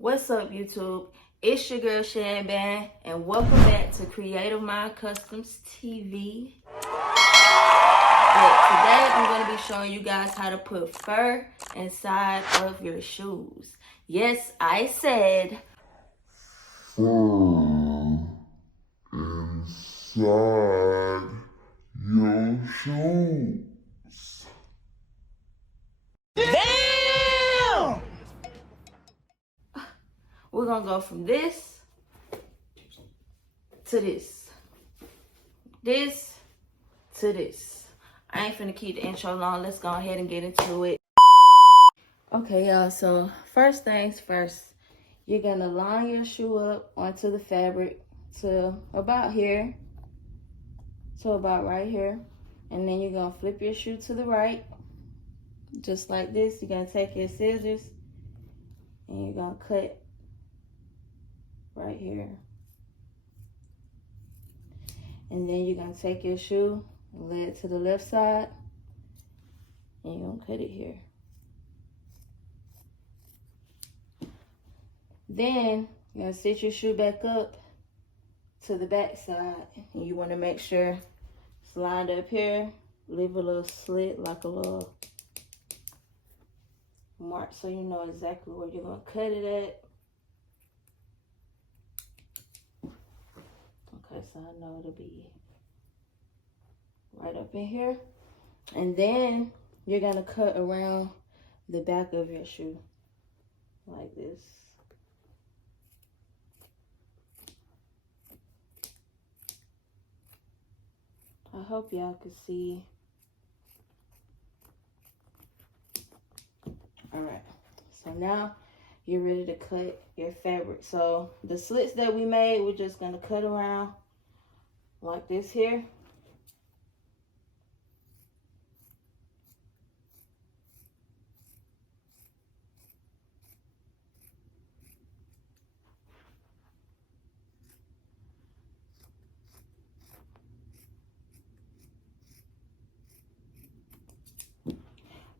What's up, YouTube? It's your girl Shan Ban, and welcome back to Creative Mind Customs TV. But today I'm going to be showing you guys how to put fur inside of your shoes. Yes, I said fur inside your shoes. damn! We're going to go from this to this. This to this. I ain't finna keep the intro long. Let's go ahead and get into it. Okay, y'all, so first things first, you're gonna line your shoe up onto the fabric to about here, to about right here, and then you're gonna flip your shoe to the right, just like this. You're gonna take your scissors and you're gonna cut right here. And then you're gonna take your shoe and lay it to the left side, and you're gonna cut it here. Then you're gonna sit your shoe back up to the back side, and you wanna make sure it's lined up here. Leave a little slit, like a little mark, so you know exactly where you're gonna cut it at. Okay, so I know it'll be right up in here. And then you're gonna cut around the back of your shoe, like this. I hope y'all can see. All right, so now you're ready to cut your fabric. So the slits that we made, we're just gonna cut around like this here.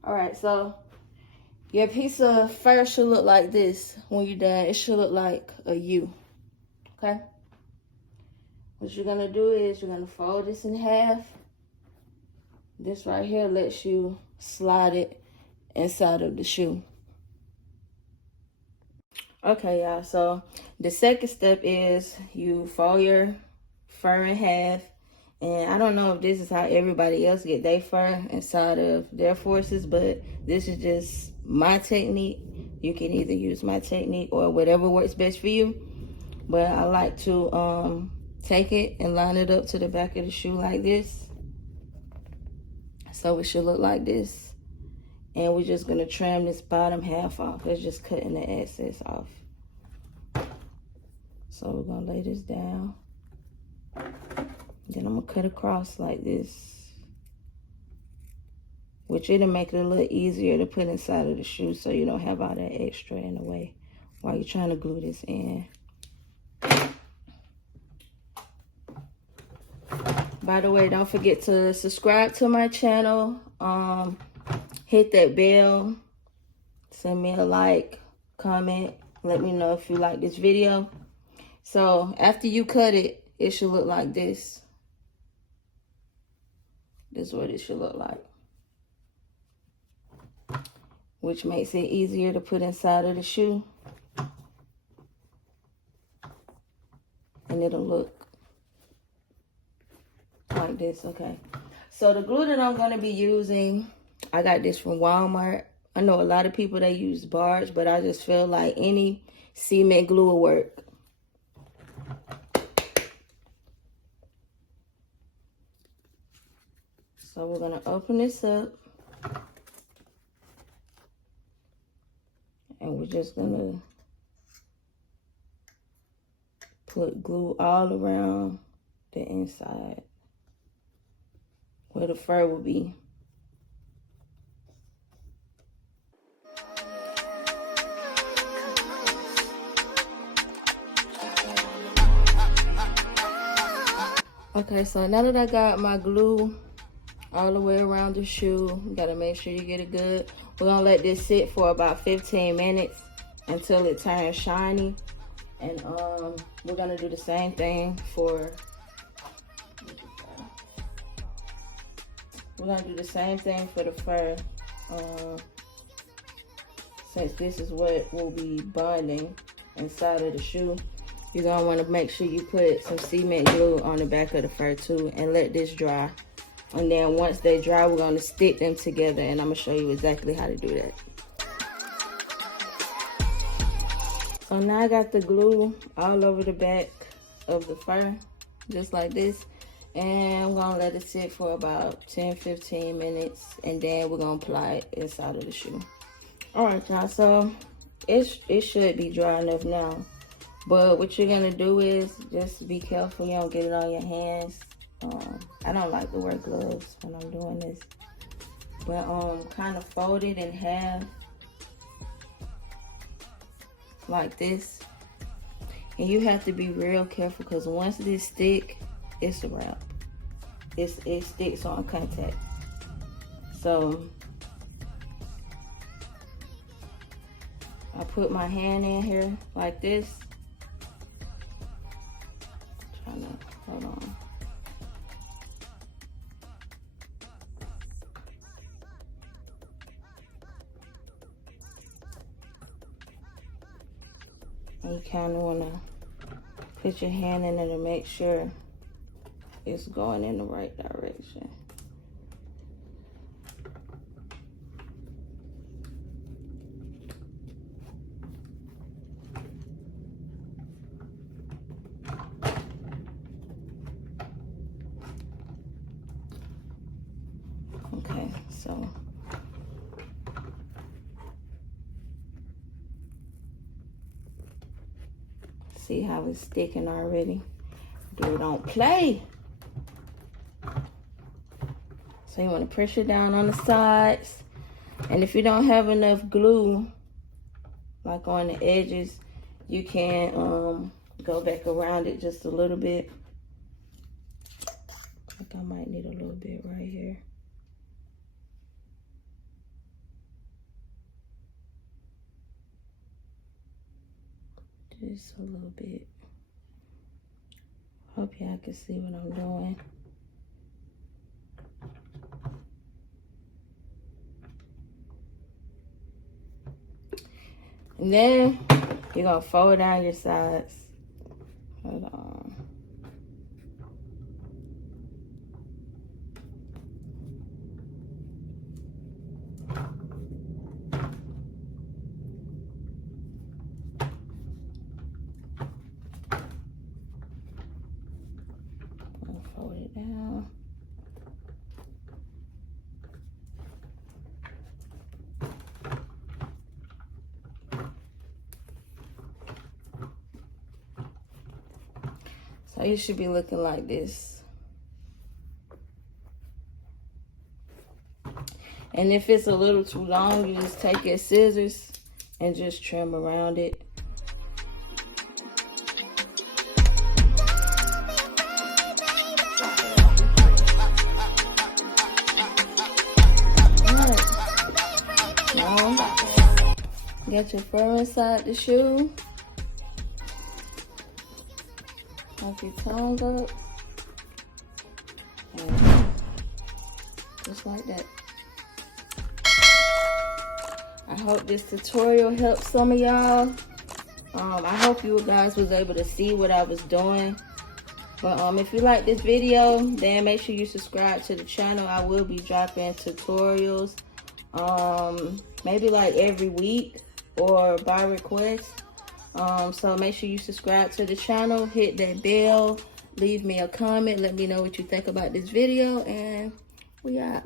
All right, so your piece of fur should look like this when you're done. It should look like a U, okay? What you're gonna do is you're gonna fold this in half. This right here lets you slide it inside of the shoe. Okay, y'all, so the second step is you fold your fur in half. And I don't know if this is how everybody else get their fur inside of their forces, but this is just my technique. You can either use my technique or whatever works best for you. But I like to take it and line it up to the back of the shoe like this. So it should look like this. And we're just gonna trim this bottom half off. It's just cutting the excess off. So we're gonna lay this down. Then I'm gonna cut across like this, which it'll make it a little easier to put inside of the shoe so you don't have all that extra in the way while you're trying to glue this in. By the way, don't forget to subscribe to my channel. Hit that bell. Send me a like, comment. Let me know if you like this video. So after you cut it, it should look like this. This is what it should look like. Which makes it easier to put inside of the shoe. And it'll look like this, okay. So the glue that I'm gonna be using, I got this from Walmart. I know a lot of people, they use Barge, but I just feel like any cement glue will work. So we're gonna open this up. And we're just gonna put glue all around the inside where the fur will be. Okay, so now that I got my glue all the way around the shoe, you gotta make sure you get it good. We're gonna let this sit for about 15 minutes. until it turns shiny. And we're gonna do the same thing for the fur. Since this is what will be bonding inside of the shoe, you're gonna want to make sure you put some cement glue on the back of the fur too, and let this dry. And then once they dry, we're gonna stick them together, and I'm gonna show you exactly how to do that. So now I got the glue all over the back of the fur, just like this. And I'm gonna let it sit for about 10-15 minutes, and then we're gonna apply it inside of the shoe. All right, y'all, so it should be dry enough now. But what you're gonna do is just be careful you don't get it on your hands. I don't like to wear gloves when I'm doing this. But kind of fold it in half like this. And you have to be real careful, because once this stick, it's a wrap. It sticks on contact. So I put my hand in here like this. Trying to hold on. And you kind of want to put your hand in there to make sure it's going in the right direction. Okay, so see how it's sticking already? Dude, don't play. So you want to press it down on the sides. And if you don't have enough glue, like on the edges, you can go back around it just a little bit. I think I might need a little bit right here. Just a little bit. Hope y'all can see what I'm doing. And then you're gonna fold down your sides. Hold on. Fold it down. So you should be looking like this. And if it's a little too long, you just take your scissors and just trim around it. Get your fur inside the shoe. Pop your tongue up. And just like that. I hope this tutorial helped some of y'all. I hope you guys was able to see what I was doing. But if you like this video, then make sure you subscribe to the channel. I will be dropping tutorials maybe like every week or by request. So make sure you subscribe to the channel, hit that bell, leave me a comment, let me know what you think about this video, and we out.